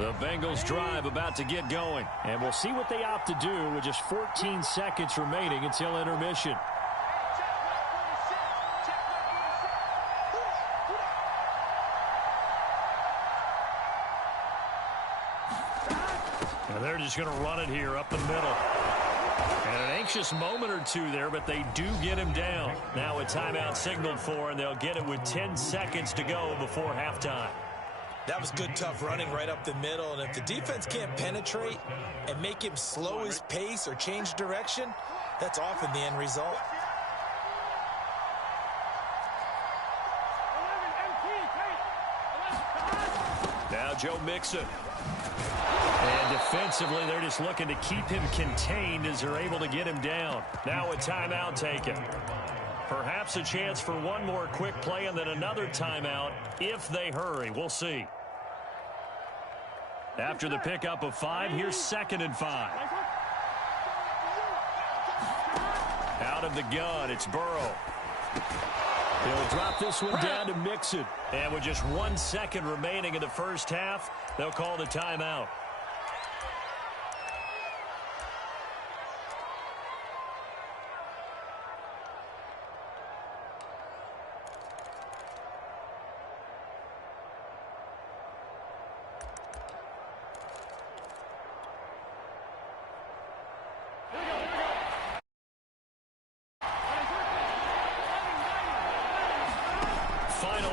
The Bengals drive about to get going. And we'll see what they opt to do with just 14 seconds remaining until intermission. And they're just going to run it here up the middle. And an anxious moment or two there, but they do get him down. Now a timeout signaled for, and they'll get it with 10 seconds to go before halftime. That was good, tough running right up the middle. And if the defense can't penetrate and make him slow his pace or change direction, that's often the end result. Now Joe Mixon. And defensively, they're just looking to keep him contained as they're able to get him down. Now a timeout taken. Perhaps a chance for one more quick play and then another timeout if they hurry. We'll see. After the pickup of 5, here's 2nd and 5. Out of the gun, it's Burrow. He'll drop this one down to Mixon. And with just 1 second remaining in the first half, they'll call the timeout.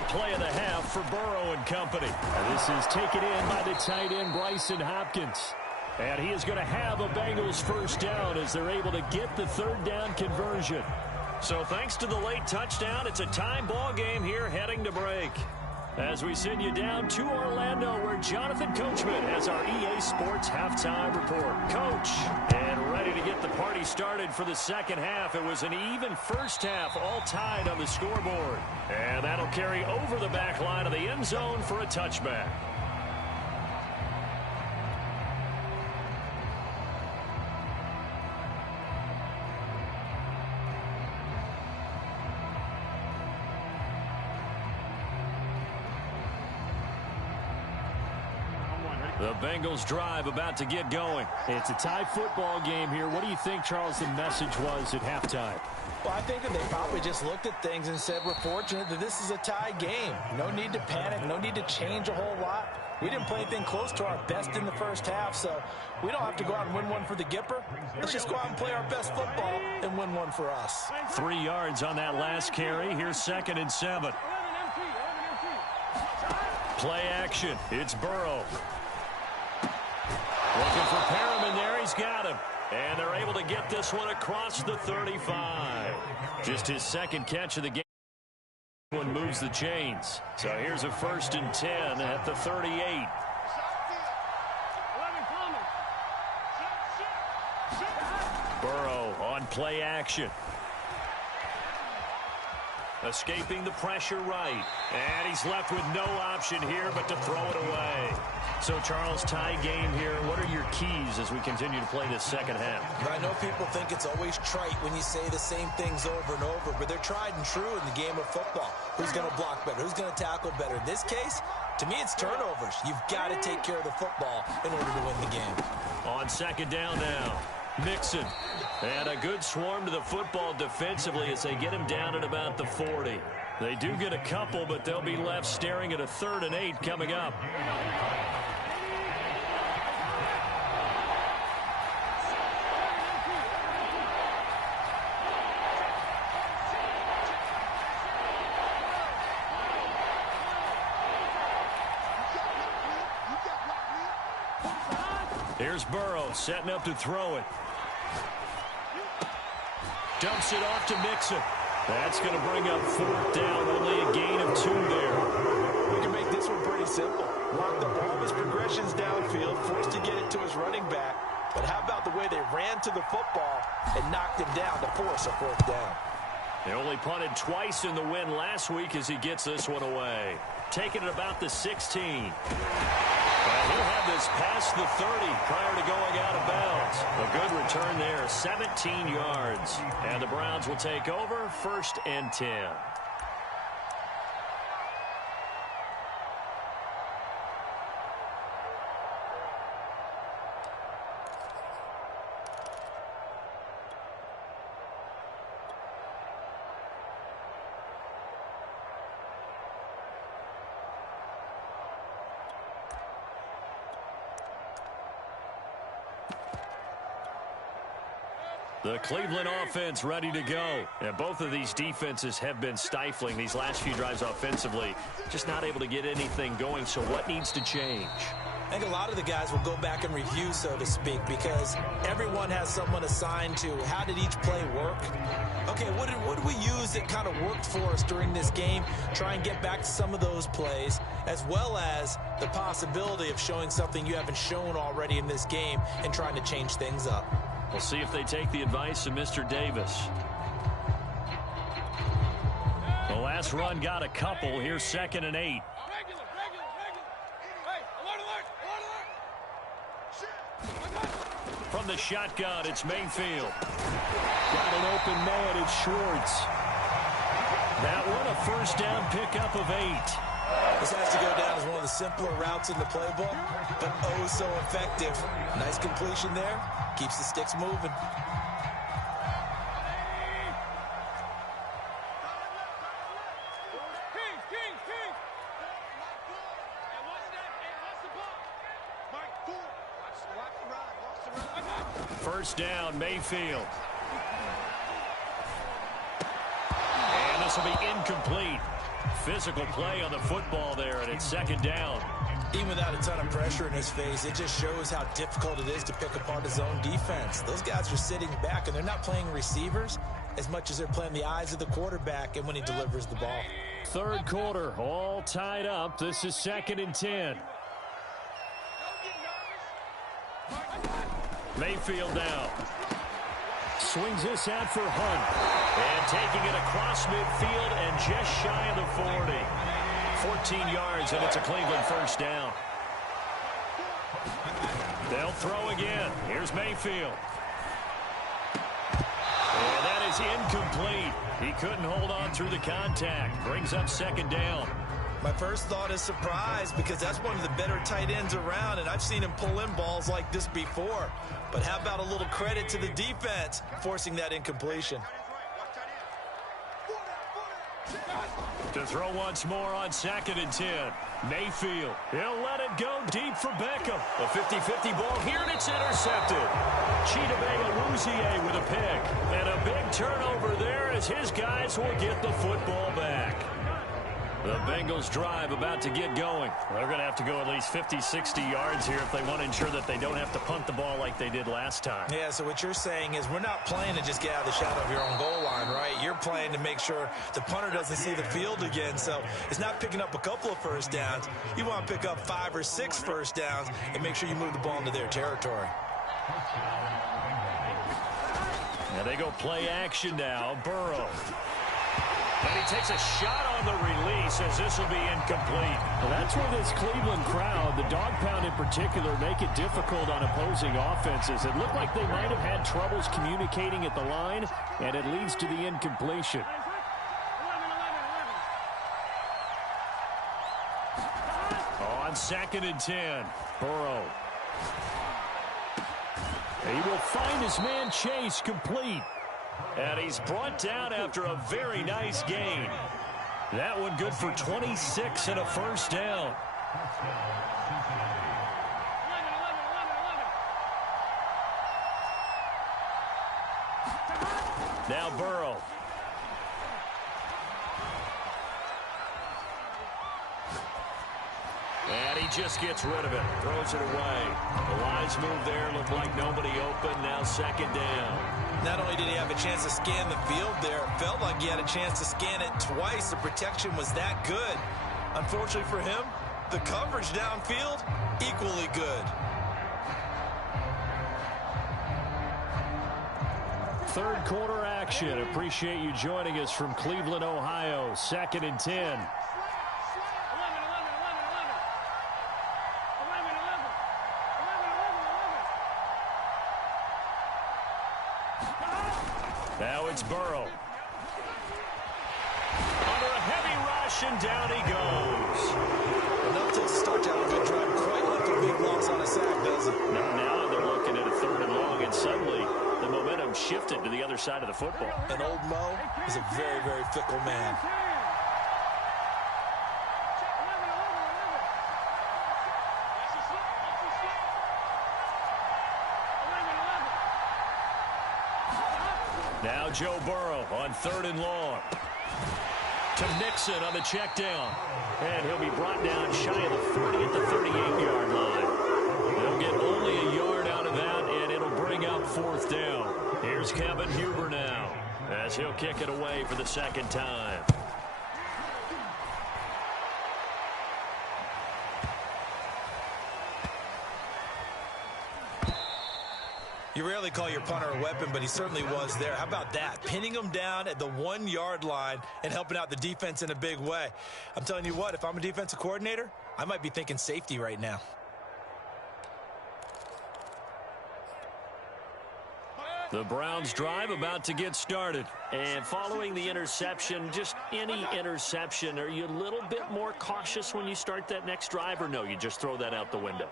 Play of the half for Burrow and company. And this is taken in by the tight end Bryson Hopkins. And he is going to have a Bengals first down as they're able to get the 3rd down conversion. So thanks to the late touchdown, it's a time ball game here heading to break. As we send you down to Orlando, where Jonathan Coachman has our EA Sports halftime report. Coach, and ready to get the party started for the second half. It was an even first half, all tied on the scoreboard. And that'll carry over the back line of the end zone for a touchback. The Bengals drive about to get going. It's a tie football game here. What do you think, Charles, the message was at halftime? Well, I think that they probably just looked at things and said, we're fortunate that this is a tie game. No need to panic. No need to change a whole lot. We didn't play anything close to our best in the first half, so we don't have to go out and win one for the Gipper. Let's just go out and play our best football and win one for us. 3 yards on that last carry. Here's 2nd and 7. Play action. It's Burrow. Looking for Perriman there. He's got him. And they're able to get this one across the 35. Just his 2nd catch of the game. One moves the chains. So here's a 1st and 10 at the 38. Burrow on play action. Escaping the pressure right. And he's left with no option here but to throw it away. So, Charles, tie game here. What are your keys as we continue to play this second half? I know people think it's always trite when you say the same things over and over, but they're tried and true in the game of football. Who's going to block better? Who's going to tackle better? In this case, to me, it's turnovers. You've got to take care of the football in order to win the game. On 2nd down now. Mixon. And a good swarm to the football defensively as they get him down at about the 40. They do get a couple, but they'll be left staring at a 3rd and 8 coming up. Here's Burrow setting up to throw it. Dumps it off to Mixon. That's going to bring up 4th down. Only a gain of 2 there. We can make this one pretty simple. Lock the ball of his progressions downfield, forced to get it to his running back. But how about the way they ran to the football and knocked him down to force a 4th down? They only punted twice in the win last week as he gets this one away. Taking it about the 16. And he'll have this past the 30 prior to going out of bounds. A good return there, 17 yards. And the Browns will take over, 1st and 10. The Cleveland offense ready to go. And both of these defenses have been stifling these last few drives offensively. Just not able to get anything going, so what needs to change? I think a lot of the guys will go back and review, so to speak, because everyone has someone assigned to how did each play work. Okay, what did we use that kind of worked for us during this game? Try and get back to some of those plays, as well as the possibility of showing something you haven't shown already in this game and trying to change things up. We'll see if they take the advice of Mr. Davis. The last run got a couple. Here's 2nd and 8. From the shotgun, it's Mayfield. Got an open man, it's Schwartz. That one, a first down pickup of 8. This has to go down as one of the simpler routes in the playbook, but oh so effective. Nice completion there. Keeps the sticks moving. First down, Mayfield. And this will be incomplete. Physical play on the football there, and it's 2nd down. Even without a ton of pressure in his face, it just shows how difficult it is to pick apart his own defense. Those guys are sitting back, and they're not playing receivers as much as they're playing the eyes of the quarterback and when he delivers the ball. Third quarter, all tied up. This is 2nd and 10. Mayfield now. Swings this out for Hunt. And taking it across midfield and just shy of the 40. 14 yards, and it's a Cleveland first down. They'll throw again. Here's Mayfield. And that is incomplete. He couldn't hold on through the contact. Brings up 2nd down. My first thought is surprise, because that's one of the better tight ends around, and I've seen him pull in balls like this before. But how about a little credit to the defense forcing that incompletion? To throw once more on 2nd and 10. Mayfield. He'll let it go deep for Beckham. A 50-50 ball here, and it's intercepted. Chidobe Awuzie with a pick. And a big turnover there as his guys will get the football back. The Bengals drive about to get going. They're going to have to go at least 50, 60 yards here if they want to ensure that they don't have to punt the ball like they did last time. Yeah, so what you're saying is we're not playing to just get out of the shadow of your own goal line, right? You're playing to make sure the punter doesn't see the field again. So it's not picking up a couple of first downs. You want to pick up 5 or 6 first downs and make sure you move the ball into their territory. Now they go play action now. Burrow. And he takes a shot on the release as this will be incomplete. Well, that's where this Cleveland crowd, the dog pound in particular, make it difficult on opposing offenses. It looked like they might have had troubles communicating at the line, and it leads to the incompletion. On 2nd and 10, Burrow. He will find his man Chase complete. And he's brought down after a very nice gain. That one good for 26 and a first down. Now Burrow. And he just gets rid of it. Throws it away. The wise move there. Looked like nobody open. Now 2nd down. Not only did he have a chance to scan the field there, it felt like he had a chance to scan it twice. The protection was that good. Unfortunately for him, the coverage downfield, equally good. Third quarter action. Appreciate you joining us from Cleveland, Ohio. 2nd and 10. Now it's Burrow. Under a heavy rush, and down he goes. Enough to start to have a good drive. Quite left a big loss on a sack, does it? Not now. They're looking at a 3rd and long, and suddenly the momentum shifted to the other side of the football. And old Mo is a very, very fickle man. Now Joe Burrow on 3rd and long. To Mixon on the check down. And he'll be brought down shy of the 40 at the 38-yard line. They'll get only a yard out of that, and it'll bring up 4th down. Here's Kevin Huber now as he'll kick it away for the 2nd time. You rarely call your punter a weapon, but he certainly was there. How about that? Pinning him down at the 1-yard line and helping out the defense in a big way. I'm telling you what, if I'm a defensive coordinator, I might be thinking safety right now. The Browns drive about to get started. And following the interception, just any interception, are you a little bit more cautious when you start that next drive, or no, you just throw that out the window?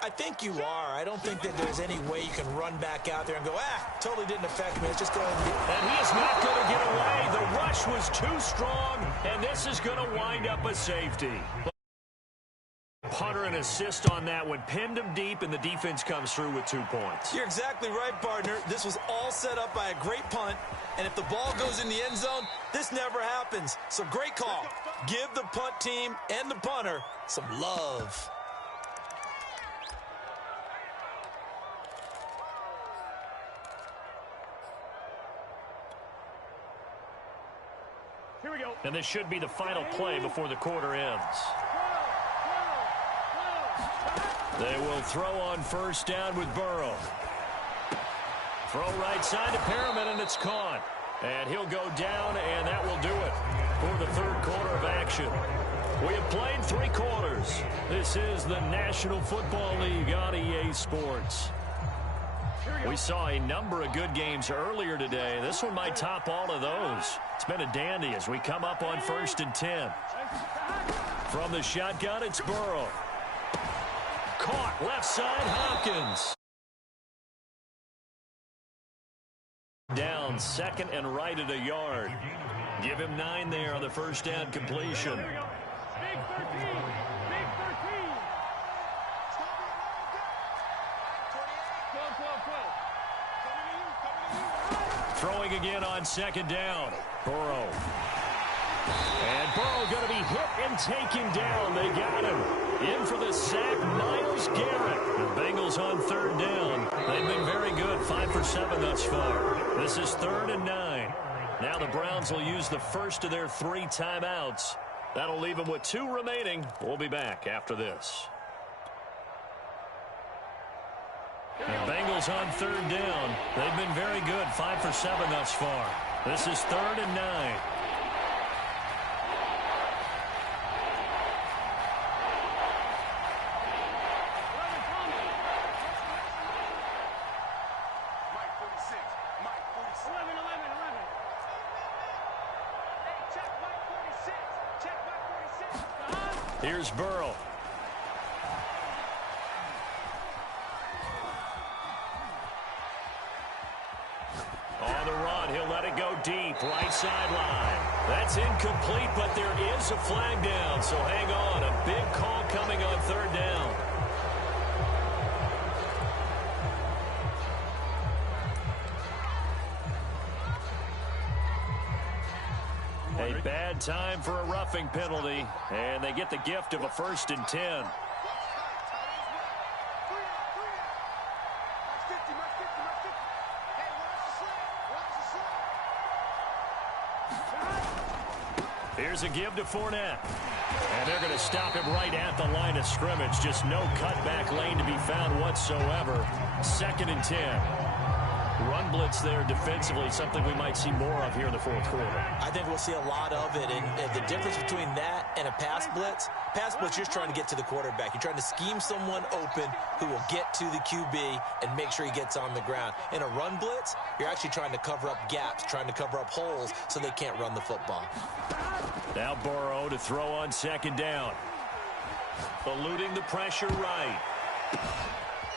I think you are. I don't think that there's any way you can run back out there and go, totally didn't affect me. Let's just go ahead and do it. And he is not going to get away. The rush was too strong, and this is going to wind up a safety. Punter an assist on that one. Pinned him deep, and the defense comes through with 2 points. You're exactly right, partner. This was all set up by a great punt, and if the ball goes in the end zone, this never happens. So great call. Give the punt team and the punter some love. Here we go. And this should be the final play before the quarter ends. They will throw on 1st down with Burrow. Throw right side to Perriman, and it's caught. And he'll go down, and that will do it for the 3rd quarter of action. We have played 3 quarters. This is the National Football League on EA Sports. We saw a number of good games earlier today. This one might top all of those. It's been a dandy as we come up on 1st and 10. From the shotgun, it's Burrow. Caught left side, Hopkins. Down 2nd and right at a yard. Give him 9 there on the 1st down completion. Big 13. Big 13. Throwing again on 2nd down. Burrow. And Burrow going to be hit and taken down. They got him. In for the sack, Myles Garrett. The Bengals on 3rd down. They've been very good, 5 for 7 thus far. This is 3rd and 9. Now the Browns will use the first of their 3 timeouts. That'll leave them with 2 remaining. We'll be back after this. The Bengals on 3rd down. They've been very good, 5 for 7 thus far. This is 3rd and 9. Here's Burrow. On the run, he'll let it go deep, right sideline. That's incomplete, but there is a flag down, so hang on. A big call coming on 3rd down. A bad time for a roughing penalty, and they get the gift of a 1st and 10. Here's a give to Fournette. And they're going to stop him right at the line of scrimmage. Just no cutback lane to be found whatsoever. 2nd and 10. Run blitz there defensively, something we might see more of here in the 4th quarter. I think we'll see a lot of it, and the difference between that and a pass blitz, you're just trying to get to the quarterback. You're trying to scheme someone open who will get to the QB and make sure he gets on the ground. In a run blitz, you're actually trying to cover up gaps, trying to cover up holes so they can't run the football. Now Burrow to throw on 2nd down. Eluding the pressure right.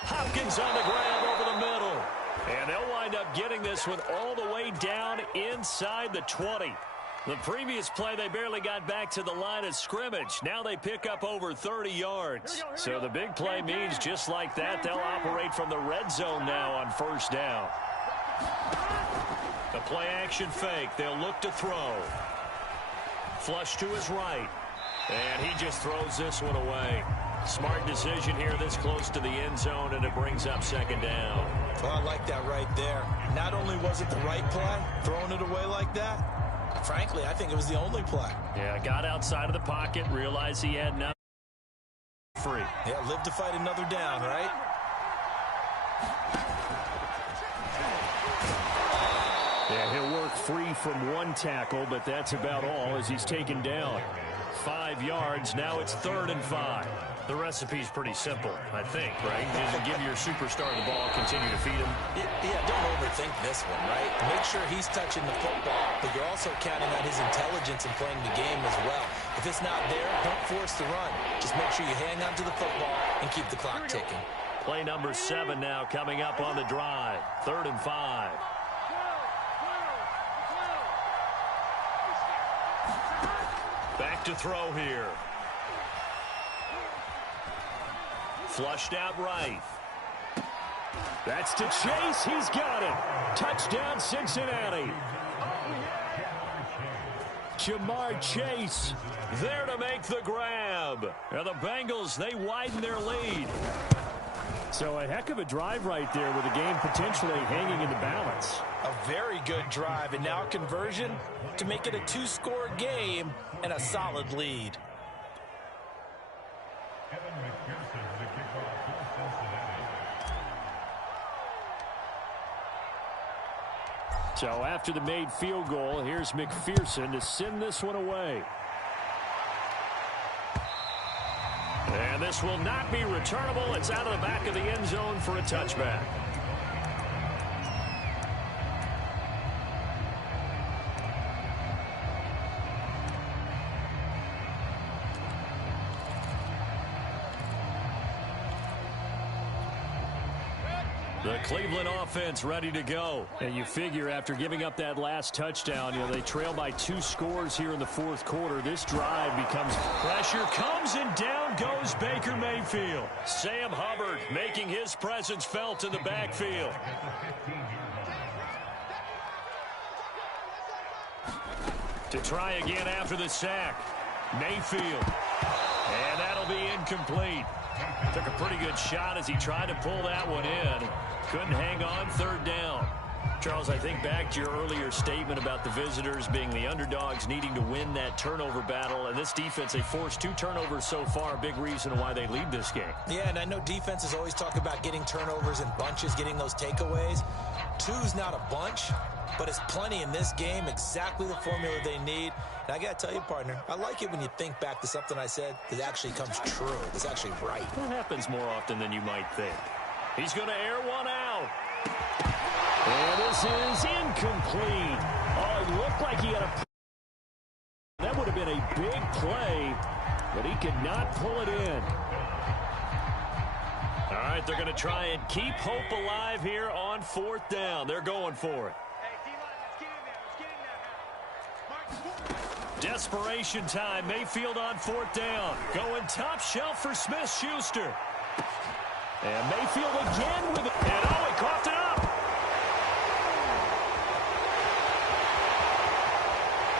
Hopkins on the ground over the middle. And they'll wind up getting this one all the way down inside the 20. The previous play, they barely got back to the line of scrimmage. Now they pick up over 30 yards. So the big play means just like that, they'll operate from the red zone now on 1st down. The play action fake. They'll look to throw. Flush to his right. And he just throws this one away. Smart decision here this close to the end zone, and it brings up second down. Well, I like that right there. Not only was it the right play, throwing it away like that, frankly, I think it was the only play. Yeah, got outside of the pocket, realized he had nothing. Free. Yeah, live to fight another down, right? Yeah, he'll work free from one tackle, but that's about all as he's taken down. 5 yards. Now it's 3rd and 5. The recipe's pretty simple, I think, right? Just give your superstar the ball, continue to feed him. Yeah, don't overthink this one, right? Make sure he's touching the football, but you're also counting on his intelligence in playing the game as well. If it's not there, don't force the run. Just make sure you hang on to the football and keep the clock ticking. Play number 7 now coming up on the drive. 3rd and 5. Back to throw here. Flushed out right. That's to Chase. He's got it. Touchdown, Cincinnati. Jamar Chase there to make the grab. And the Bengals, they widen their lead. So a heck of a drive right there with the game potentially hanging in the balance. A very good drive, and now a conversion to make it a 2-score game and a solid lead. So after the made field goal, here's McPherson to send this one away. And this will not be returnable. It's out of the back of the end zone for a touchback. The Cleveland offense ready to go. And you figure after giving up that last touchdown, they trail by 2 scores here in the 4th quarter. This drive becomes... Pressure comes and down goes Baker Mayfield. Sam Hubbard making his presence felt in the backfield. To try again after the sack. Mayfield. And that'll be incomplete. Took a pretty good shot as he tried to pull that one in. Couldn't hang on. 3rd down. Charles, I think back to your earlier statement about the visitors being the underdogs needing to win that turnover battle. And this defense, they forced 2 turnovers so far. Big reason why they lead this game. Yeah, and I know defenses always talk about getting turnovers in bunches, getting those takeaways. 2's not a bunch, but it's plenty in this game. Exactly the formula they need. And I got to tell you, partner, I like it when you think back to something I said that actually comes true. It's actually right. That happens more often than you might think. He's going to air one out. And this is incomplete. Oh, it looked like he had a... That would have been a big play, but he could not pull it in. All right, they're going to try and keep hope alive here on 4th down. They're going for it. Desperation time. Mayfield on 4th down. Going top shelf for Smith-Schuster. And Mayfield again with it. And oh, he coughed it up.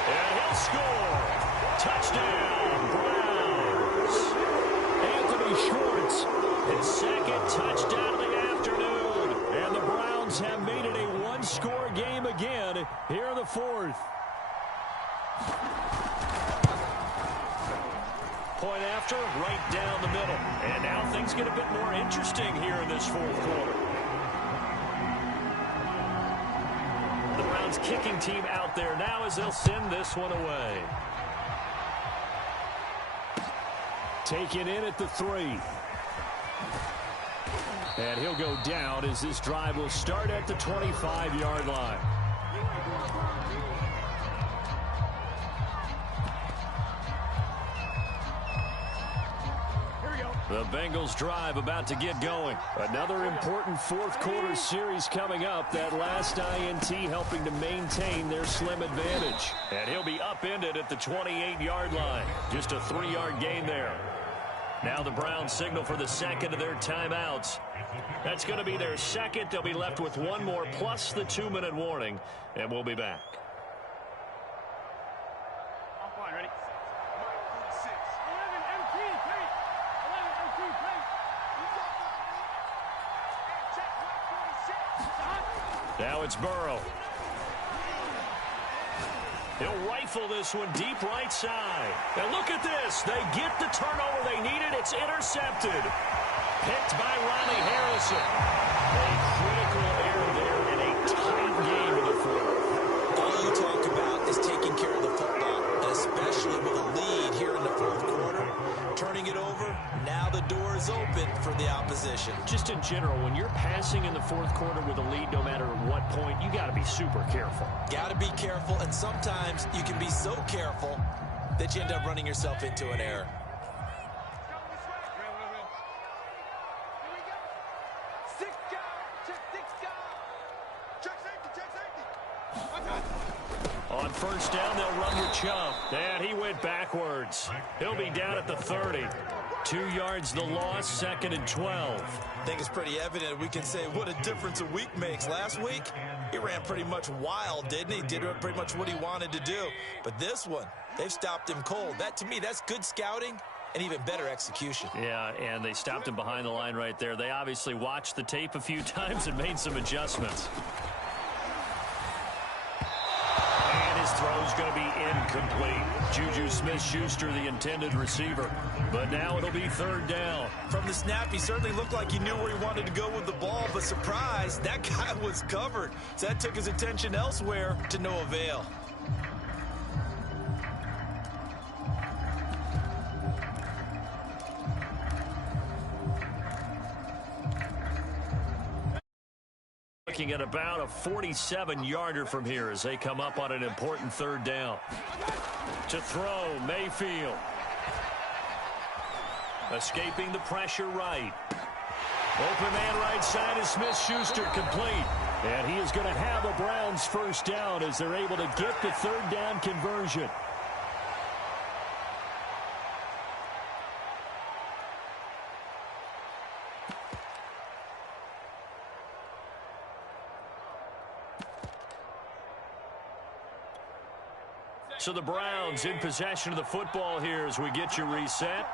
And he'll score. Touchdown, Browns. Anthony Schwartz. His 2nd touchdown of the afternoon. And the Browns have made it a 1-score game again here in the 4th. Point after, right down the middle. And now things get a bit more interesting here in this 4th quarter. The Browns kicking team out there now as they'll send this one away. Taken in at the 3. And he'll go down as this drive will start at the 25-yard line. The Bengals drive about to get going. Another important 4th quarter series coming up. That last INT helping to maintain their slim advantage. And he'll be upended at the 28-yard line. Just a 3-yard gain there. Now the Browns signal for the second of their timeouts. That's going to be their second. They'll be left with one more plus the 2-minute warning, and we'll be back. Now it's Burrow. He'll rifle this one deep right side. And look at this. They get the turnover they needed. It's intercepted. Picked by Ronnie Harrison. A critical error there in a tight game in the fourth. All you talk about is taking care of the football, and especially with a lead here in the fourth quarter. Turning it over, now the door is open for the opposition. Just in general, when you're passing in the fourth quarter with a lead, no matter what point, you got to be super careful. Got to be careful, and sometimes you can be so careful that you end up running yourself into an error. On first down, they'll run with Chubb. And he went backwards. He'll be down at the 30. 2 yards the loss, 2nd and 12. I think it's pretty evident. We can say what a difference a week makes. Last week, he ran pretty much wild, didn't he? Did pretty much what he wanted to do. But this one, they've stopped him cold. That, to me, that's good scouting and even better execution. Yeah, and they stopped him behind the line right there. They obviously watched the tape a few times and made some adjustments. His throw's going to be incomplete. Juju Smith-Schuster, the intended receiver. But now it'll be 3rd down. From the snap, he certainly looked like he knew where he wanted to go with the ball, but surprise, that guy was covered. So that took his attention elsewhere to no avail. Looking at about a 47-yarder from here as they come up on an important 3rd down. To throw, Mayfield. Escaping the pressure right. Open man right side is Smith-Schuster, complete. And he is going to have the Browns 1st down as they're able to get the 3rd down conversion. So the Browns in possession of the football here as we get you reset.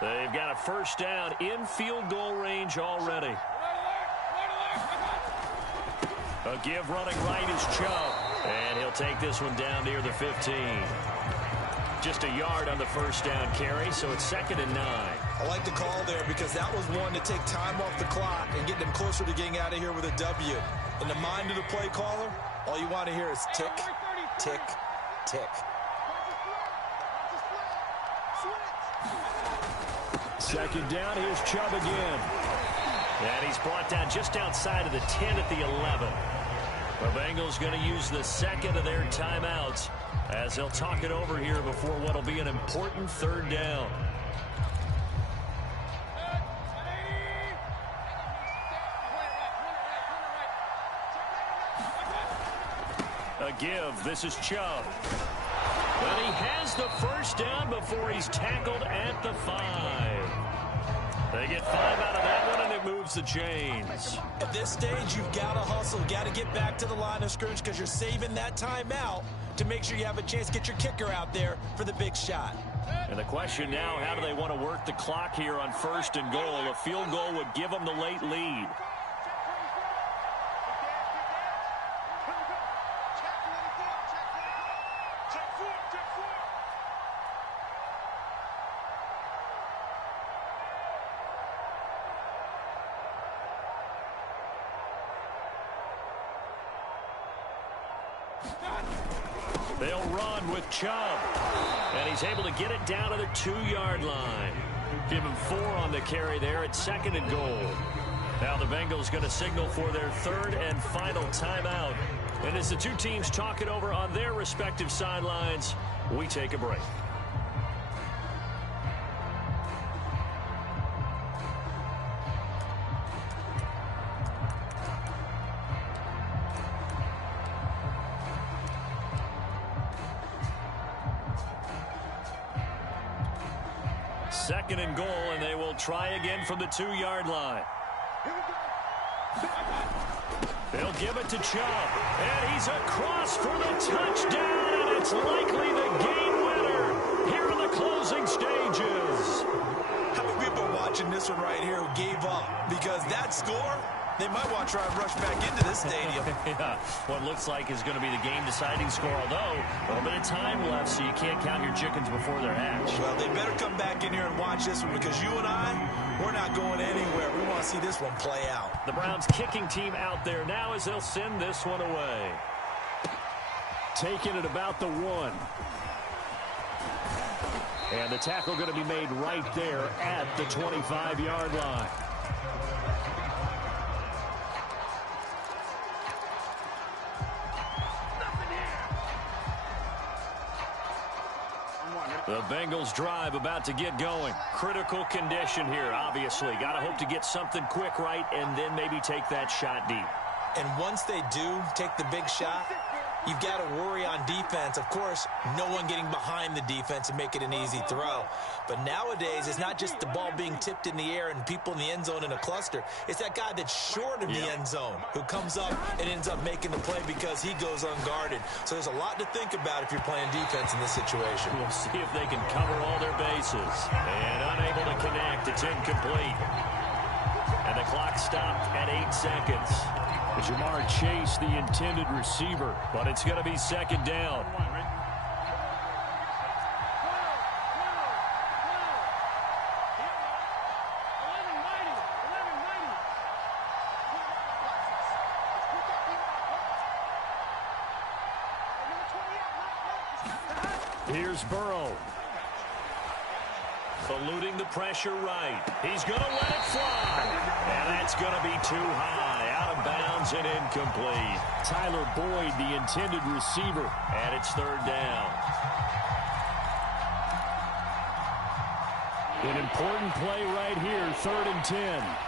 They've got a 1st down in field goal range already. A give running right is Chubb. And he'll take this one down near the 15. Just a yard on the 1st down carry, so it's 2nd and 9. I like the call there because that was one to take time off the clock and get them closer to getting out of here with a W. In the mind of the play caller, all you want to hear is tick, tick, tick. 2nd down, here's Chubb again. And he's brought down just outside of the 10 at the 11. The Bengals going to use the 2nd of their timeouts as they'll talk it over here before what will be an important 3rd down. A give. This is Chubb. But he has the 1st down before he's tackled at the 5. They get 5 out of that one, and it moves the chains. At this stage, you've got to hustle. Got to get back to the line of scrimmage because you're saving that timeout to make sure you have a chance to get your kicker out there for the big shot. And the question now, how do they want to work the clock here on 1st and goal? A field goal would give them the late lead. They'll run with Chubb. And he's able to get it down to the 2-yard line. Give him 4 on the carry there at 2nd and goal. Now the Bengals going to signal for their 3rd and final timeout. And as the two teams talk it over on their respective sidelines, we take a break. Second and goal, and they will They'll try again from the 2-yard line. They'll give it to Chubb, and he's across for the touchdown, and it's likely the game winner here in the closing stages. How many people are watching this one right here who gave up? Because that score, they might want to try and rush back into this stadium. Yeah, what looks like is going to be the game-deciding score, although a little bit of time left, so you can't count your chickens before they're hatched. Well, they better come back in here and watch this one, because you and I, we're not going anywhere. We want to see this one play out. The Browns kicking team out there now as they'll send this one away. Taking it about the 1. And the tackle going to be made right there at the 25-yard line. The Bengals drive about to get going. Critical condition here, obviously. Got to hope to get something quick right and then maybe take that shot deep. And once they do take the big shot, you've got to worry on defense. Of course, no one getting behind the defense and make it an easy throw. But nowadays, it's not just the ball being tipped in the air and people in the end zone in a cluster. It's that guy that's short of the end zone who comes up and ends up making the play because he goes unguarded. So there's a lot to think about if you're playing defense in this situation. We'll see if they can cover all their bases. And unable to connect. It's incomplete. And the clock stopped at 8 seconds. Jamar Chase, the intended receiver, but it's going to be second down. Here's Burrow. Eluding the pressure right. He's going to let it fly. And that's going to be too high. Out of bounds and incomplete. Tyler Boyd, the intended receiver. And it's third down. An important play right here, 3rd and 10.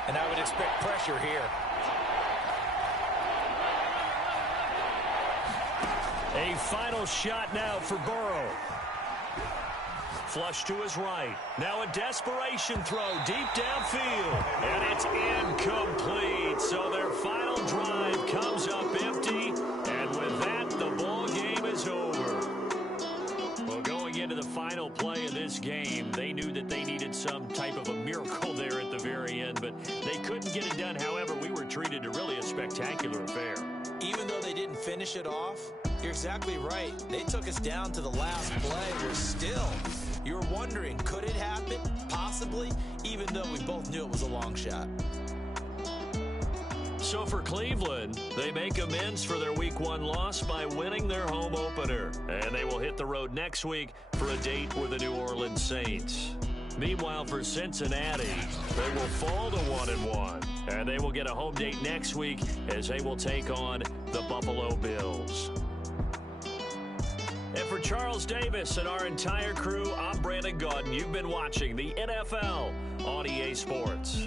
And I would expect pressure here. A final shot now for Burrow. Flush to his right. Now a desperation throw deep downfield. And it's incomplete. So their final drive comes up empty. And with that, the ball game is over. Well, going into the final play of this game, they knew that they needed some type of a miracle there at the very end, but they couldn't get it done. However, we were treated to really a spectacular affair. Even though they didn't finish it off, you're exactly right. They took us down to the last play. We're still... You were wondering, could it happen? Possibly, even though we both knew it was a long shot. So for Cleveland, they make amends for their Week 1 loss by winning their home opener. And they will hit the road next week for a date with the New Orleans Saints. Meanwhile, for Cincinnati, they will fall to 1-1. And they will get a home date next week as they will take on the Buffalo Bills. And for Charles Davis and our entire crew, I'm Brandon Gaudin. You've been watching the NFL on EA Sports.